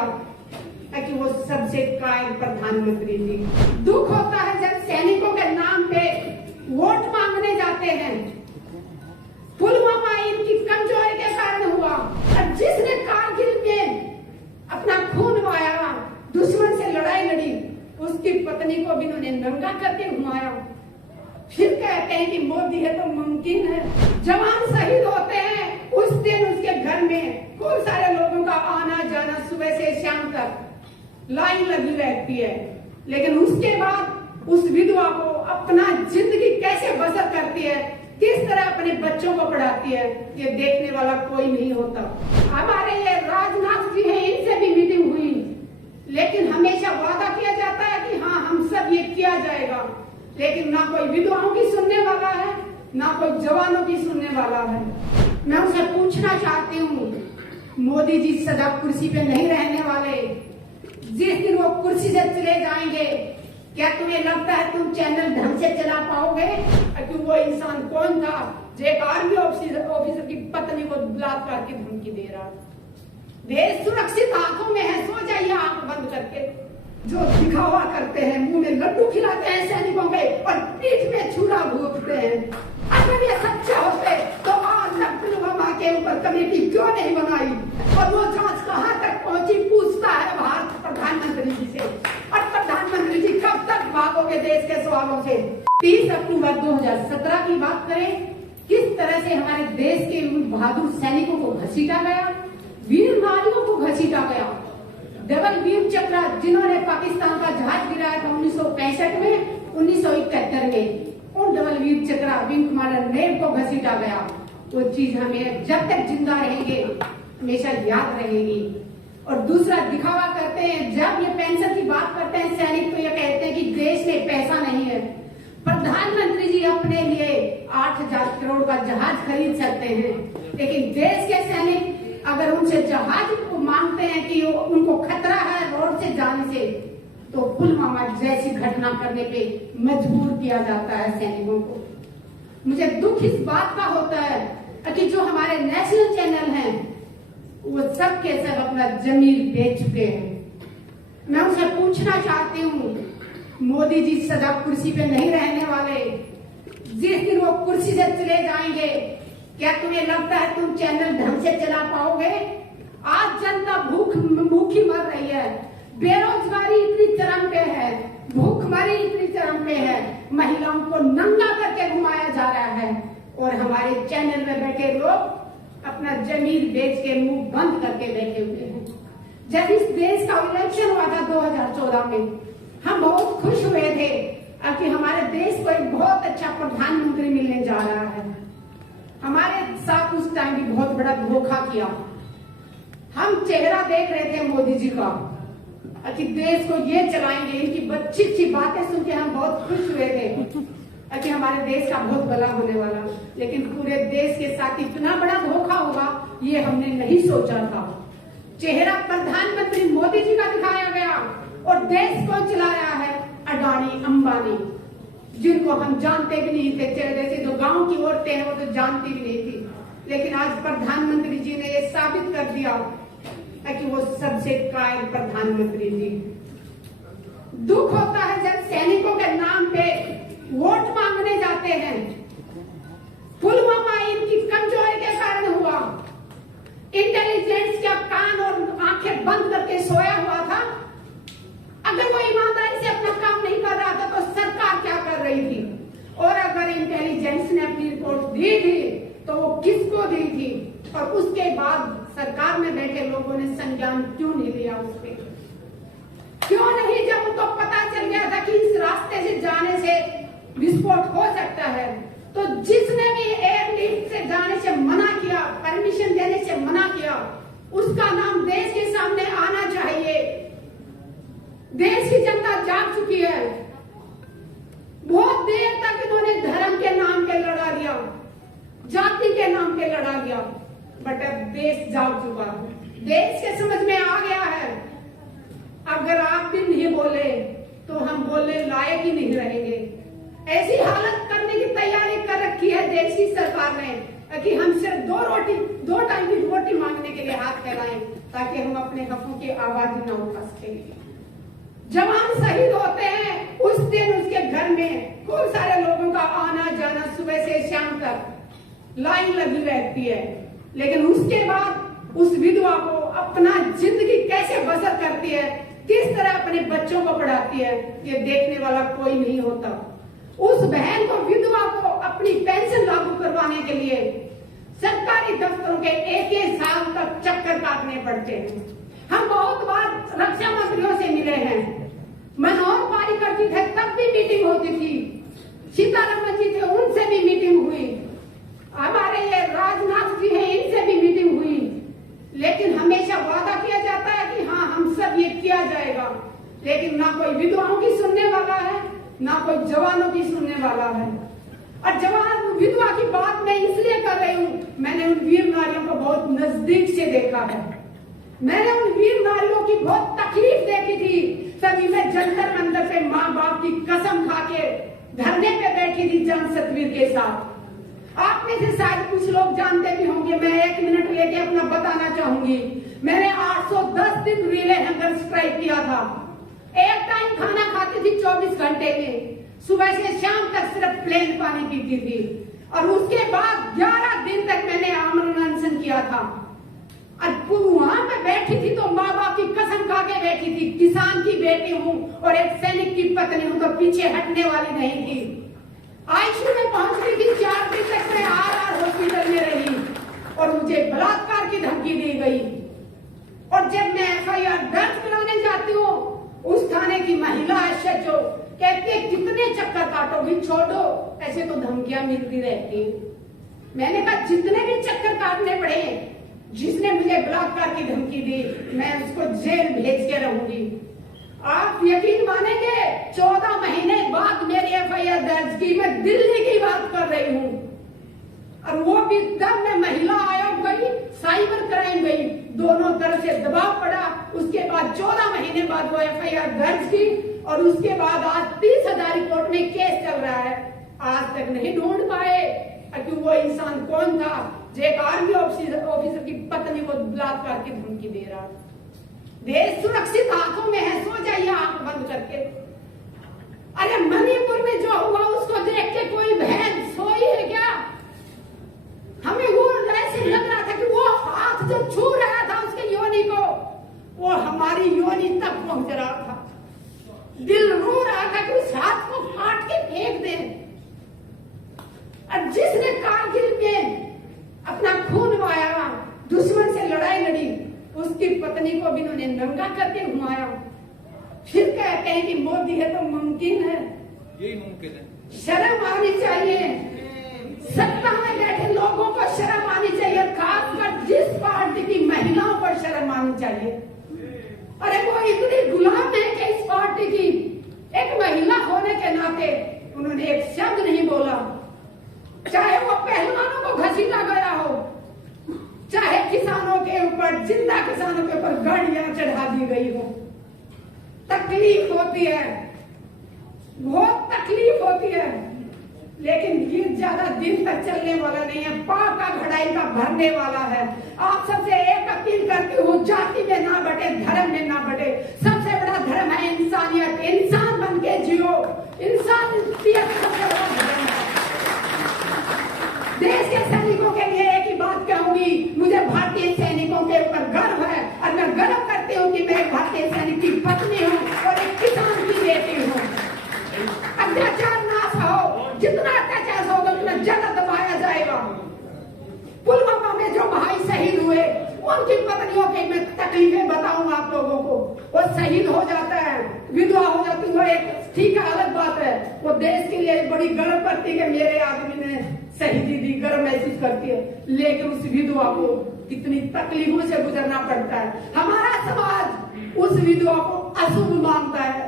दिया कि वो सबसे कायर प्रधानमंत्री थी। दुख होता है जब सैनिकों के नाम पे वोट मांगने जाते हैं। पुलवामा इनकी कमजोरी के कारण हुआ और जिसने कारगिल में अपना खून बहाया, दुश्मन से लड़ाई लड़ी, उसकी पत्नी को भी उन्होंने नंगा करके घुमाया। फिर कहते हैं कि मोदी है तो मुमकिन है। जवान शहीद होते हैं, उस दिन उसके घर में खूब सारे लोगों का आना जाना, सुबह से शाम तक लाइन लगी रहती है। लेकिन उसके बाद उस विधवा को अपना जिंदगी कैसे बसर करती है, किस तरह अपने बच्चों को पढ़ाती है, ये देखने वाला कोई नहीं होता। हमारे ये राजनाथ जी हैं, इनसे भी मीटिंग हुई, लेकिन हमेशा वादा किया जाता है कि हाँ हम सब ये किया जाएगा, लेकिन ना कोई विधवाओं की सुनने वाला है, ना कोई जवानों की सुनने वाला है। मैं उनसे पूछना चाहती हूँ, मोदी जी सदा कुर्सी पे नहीं रहने वाले। जिस दिन वो कुर्सी से चले जाएंगे, क्या तुम्हें लगता है तुम चैनल ढंग से चला पाओगे? कि वो इंसान कौन था जो एक आर्मी ऑफिसर की पत्नी को बलात्कार की धमकी दे रहा? देश सुरक्षित हाथों में है, सो जाइए आंख बंद करके। जो दिखावा करते हैं, मुंह में लड्डू खिलाते हैं सैनिकों के और पीठ में छुरा घोंपते हैं। अगर ये सच्चे होते तो आज तक पुलवामा के ऊपर कमेटी क्यों नहीं बनाई? और वो जांच कहाँ तक पहुंची, पूछता है भारत प्रधानमंत्री जी से। और प्रधानमंत्री जी कब तक भागोगे देश के सवालों से? 30 अक्टूबर 2017 की बात करें, किस तरह से हमारे देश के बहादुर सैनिकों को घसीटा गया, वीर नारियों को घसीटा गया। डबल वीर चक्र जिन्होंने पाकिस्तान का जहाज गिराया था 1965 में, 1971 में, उन डबल वीर चक्र विंग कमांडर नेम को घसीटा गया। वो चीज हमें जब तक जिंदा रहेंगे हमेशा याद रहेगी। और दूसरा दिखावा करते हैं, जब ये पेंशन की बात करते हैं सैनिक, तो ये कहते हैं कि देश में पैसा नहीं है। प्रधानमंत्री जी अपने लिए 8,000 करोड़ का जहाज खरीद सकते हैं, लेकिन देश के सैनिक अगर उनसे जहाज को मांगते हैं कि उनको खतरा है रोड से जाने से, तो पुलवामा जैसी घटना करने पे मजबूर किया जाता है सैनिकों को। मुझे दुख इस बात का होता है कि जो हमारे नेशनल चैनल हैं वो सब के सब अपना जमीर बेच चुके हैं। मैं उनसे पूछना चाहती हूँ, मोदी जी सदा कुर्सी पे नहीं रहने वाले। जिस दिन वो कुर्सी से चले जाएंगे, क्या तुम्हें लगता है तुम चैनल ढंग से चला पाओगे? आज जनता भूखी मर रही है, बेरोजगारी इतनी चरम पे है, भूखमरी इतनी चरम पे है, महिलाओं को नंगा करके घुमाया जा रहा है, और हमारे चैनल में बैठे लोग अपना जमीर बेच के मुंह बंद करके बैठे हुए हैं। जब इस देश का इलेक्शन हुआ था 2014 में, हम बहुत खुश हुए थे कि हमारे देश को एक बहुत अच्छा प्रधानमंत्री मिलने जा रहा है। हमारे साथ उस टाइम भी बहुत बड़ा धोखा किया। हम चेहरा देख रहे थे मोदी जी का कि देश को ये चलाएंगे, इनकी अच्छी अच्छी बातें सुन के हम बहुत खुश हुए थे कि हमारे देश का बहुत भला होने वाला। लेकिन पूरे देश के साथ इतना बड़ा धोखा होगा ये हमने नहीं सोचा था। चेहरा प्रधानमंत्री मोदी जी का दिखाया गया और देश को चला रहा है अडानी अंबानी, जिनको हम जानते भी नहीं थे। चेहरे से जो गांव की औरतें हैं वो तो जानती भी नहीं थी, लेकिन आज प्रधानमंत्री जी ने ये साबित कर दिया कि वो सबसे कायर प्रधानमंत्री थी। दुख होता है जब सैनिकों के नाम पे वोट मांगने जाते हैं। पुलवामा इनकी कमजोरी के कारण हुआ। इंटेलिजेंस का कान और आंखें बंद करके सोया हुआ था। अगर वो ईमानदारी से अपना काम नहीं कर रहा था तो सरकार क्या कर रही थी? और अगर इंटेलिजेंस ने अपनी रिपोर्ट दी थी तो वो किसको दी थी? और उसके बाद सरकार में बैठे लोगों ने संज्ञान क्यों नहीं लिया उसके? क्यों नहीं? जब उनको पता चल गया था कि इस रास्ते से जाने से विस्फोट हो सकता है, तो जिसने भी एयरलिफ्ट से जाने से मना किया, परमिशन देने से मना किया, उसका नाम देश के सामने आना चाहिए। देश की जनता जाग चुकी है। बहुत देर तक इन्होंने धर्म के नाम पे लड़ा दिया, जाति के नाम पे लड़ा दिया, बट अब देश जाग चुका है। देश के समझ में आ गया है, अगर आप भी नहीं बोले तो हम बोलने लायक ही नहीं रहेंगे। ऐसी हालत करने की तैयारी कर रखी है देश की सरकार ने कि हम सिर्फ दो टाइम की रोटी मांगने के लिए हाथ फैलाएं ताकि हम अपने हकों की आवाज न उठा सकें। जवान शहीद होते हैं उस दिन उसके घर में खूब सारे लोगों का आना जाना, सुबह से शाम तक लाइन लगी रहती है, लेकिन उसके बाद उस विधवा को अपना जिंदगी कैसे बसर करती है, किस तरह अपने बच्चों को पढ़ाती है, ये देखने वाला कोई नहीं होता। उस बहन को, विधवा को अपनी पेंशन लागू करवाने के लिए सरकारी दफ्तरों के एक साल तक चक्कर काटने पड़ते हैं। हम बहुत बार रक्षा मंत्रियों से मिले हैं, मनोहर पारिकर जी थे तब भी मीटिंग होती थी, सीतारमण जी थे उनसे भी मीटिंग हुई, हमारे ये राजनाथ जी हैं इनसे भी मीटिंग हुई, लेकिन हमेशा वादा किया जाता है कि हाँ हम सब ये किया जाएगा, लेकिन ना कोई विधवाओं की सुनने वाला है, ना कोई जवानों की सुनने वाला है। और जवान विधवा की बात मैं इसलिए कर रही हूँ, मैंने उन वीर नारियों को बहुत नजदीक से देखा है, मैंने उन वीर नारियों की बहुत तकलीफ देखी थी। तभी मैं जंतर मंतर पे माँ बाप की कसम खा के धरने पे बैठी थी जन सतवीर के साथ। आप में से शायद कुछ लोग जानते भी होंगे, मैं 1 मिनट लेके अपना बताना चाहूंगी। मैंने 810 दिन रिले हंगर स्ट्राइक किया था, एक टाइम खाना खाती थी 24 घंटे में, सुबह से शाम तक सिर्फ प्लेन पानी पीती थी, और उसके बाद 11 दिन तक मैंने आमरण अनशन किया था। वहां पे बैठी थी तो माँ बाप की कसम खा के बैठी थी, किसान की बेटी हूँ और एक सैनिक की पत्नी हूँ तो पीछे हटने वाली नहीं थी। आईसीयू में पहुंच गई थी, 4 दिन तक मैं आर हॉस्पिटल में रही और मुझे बलात्कार की धमकी दी गई। और जब मैं FIR दर्ज कराने जाती हूँ, उस थाने की महिला SHO कहती है कितने चक्कर काटोगी, छोड़ो, ऐसे तो धमकियां मिलती रहती। मैंने कहा जितने भी चक्कर काटने पड़े, जिसने मुझे बलात्कार की धमकी दी मैं उसको जेल भेज के रहूंगी। आप यकीन मानेंगे 14 महीने बाद मेरी FIR दर्ज की, मैं दिल्ली की बात कर रही हूँ, और वो भी तब मैं महिला आयोग गई, साइबर क्राइम गई, दोनों तरफ से दबाव पड़ा। उसके बाद 14 महीने बाद वो FIR दर्ज की, और उसके बाद आज 30,000 कोर्ट में केस चल रहा है। आज तक नहीं ढूंढ पाए कि वो इंसान कौन था जो एक आर्मी ऑफिसर की पत्नी को बलात्कार की धमकी दे रहा। देश सुरक्षित हाथों में है, सो जाइए आंख बंद करके। अरे मणिपुर में जो हुआ उसको देख के कोई बहन सोई है क्या? हमें वो ऐसे लग रहा था कि वो हाथ जो छू रहा था उसके योनि को, वो हमारी योनि तक पहुंच रहा था। दिल रो रहा था कि उस हाथ को काट के फेंक दे। और जिसने कारगिल में अपना खून बहाया, दुश्मन से लड़ाई लड़ी, उसकी पत्नी को भी उन्होंने नंगा करके घुमाया। फिर कहते हैं कि मोदी है तो मुमकिन है, यही मुमकिन है। शर्म आनी चाहिए, सत्ता में बैठे लोगों को शर्म आनी चाहिए, खासकर जिस पार्टी की महिलाओं को शर्म आनी चाहिए। अरे वो इतनी गुलाम है कि इस पार्टी की एक महिला होने के नाते उन्होंने एक शब्द नहीं बोला, चाहे वो पहलवानों को घसीटा गया हो, चाहे किसानों के ऊपर, जिंदा किसानों के ऊपर गाड़ियां चढ़ा दी गई हो। तकलीफ होती है, बहुत तकलीफ होती है, लेकिन ये ज्यादा दिन तक चलने वाला नहीं है, पाप का घड़ाई का भरने वाला है। आप सबसे एक अपील करती हूँ, जाति में ना बटे, धर्म में ना बटे। सबसे बड़ा धर्म है इंसानियत, इंसान बन के जियो, इंसानियत सबसे बड़ा धर्म है। देश के सैनिकों के लिए एक ही बात कहूंगी, मुझे भारतीय सैनिकों के ऊपर गर्व है, और मैं गर्व करती हूँ कि मैं एक भारतीय सैनिक की पत्नी हूँ और एक किसान की बेटी हूँ। अत्याचार ना हो, जितना अत्याचार होगा उतना ज्यादा दबाया जाएगा। पुलवामा में जो भाई शहीद हुए, उनकी पत्नियों की मैं तकलीफें बताऊंगा आप लोगों को। वो शहीद हो जाता है, विधवा हो जाती है, एक ठीक है, अलग बात है, वो देश के लिए बड़ी गर्व करती है, मेरे आदमी ने शहीदी दी, गर्व महसूस करती है, लेकिन उस विधवा को कितनी तकलीफों से गुजरना पड़ता है। हमारा समाज उस विधवा को अशुभ मानता है।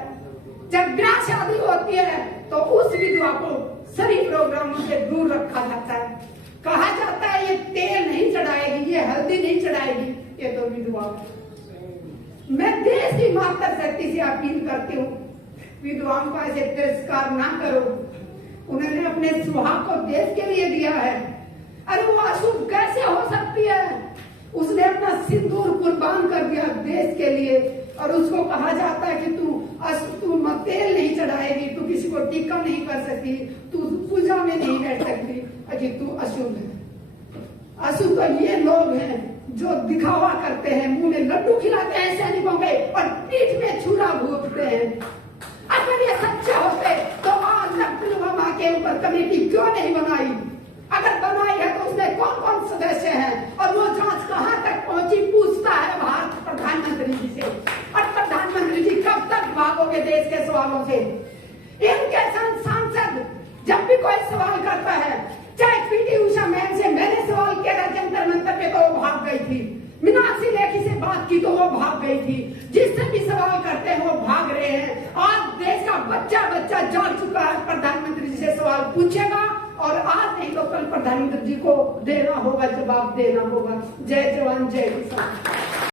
जब ब्याह शादी होती है तो उस विधवा को सभी प्रोग्रामों से दूर रखा जाता है। कहा जाता है ये तेल नहीं चढ़ाएगी, ये हल्दी नहीं चढ़ाएगी, ये तो विधवा। मैं देश की मातृशक्ति से अपील करती हूँ, विधवाओं का ऐसे तिरस्कार ना करो। उन्होंने अपने सुहाग को देश के लिए दिया है। अरे वो अशुभ कैसे हो सकती है? उसने अपना सिंदूर कुर्बान कर दिया देश के लिए, और उसको कहा जाता है कि तू तेल नहीं चढ़ाएगी, तू किसी को टीका नहीं कर सकती, तू पूजा में नहीं बैठ सकती, अजी तू अशुभ है। अशुभ तो ये लोग हैं जो दिखावा करते हैं, मुंह में लड्डू खिलाते हैं सैनिकों के और पीठ में छुरा भूखते हैं। अगर ये सच्चे होते तो आज तक पुलवामा के ऊपर कमेटी क्यों नहीं बनाई? अगर बनाई है तो उसमें कौन कौन सदस्य हैं और वो जांच कहां तक पहुंची, पूछता है भारत प्रधानमंत्री जी से। और प्रधानमंत्री जी कब तक भागोगे देश के सवालों से? इनके सांसद जब भी कोई सवाल करता है, चाहे पीटी उषा मैम से मैंने सवाल किया था जंतर मंतर पे तो वो भाग गई थी, मीनाक्षी लेखी से बात की तो वो भाग गई थी, जिससे भी सवाल करते हैं वो भाग रहे हैं। आज देश का बच्चा बच्चा जाग चुका है, प्रधानमंत्री जी से सवाल पूछेगा और आज नहीं तो कल प्रधानमंत्री जी को देना होगा, जवाब देना होगा। जय जवान जय किसान।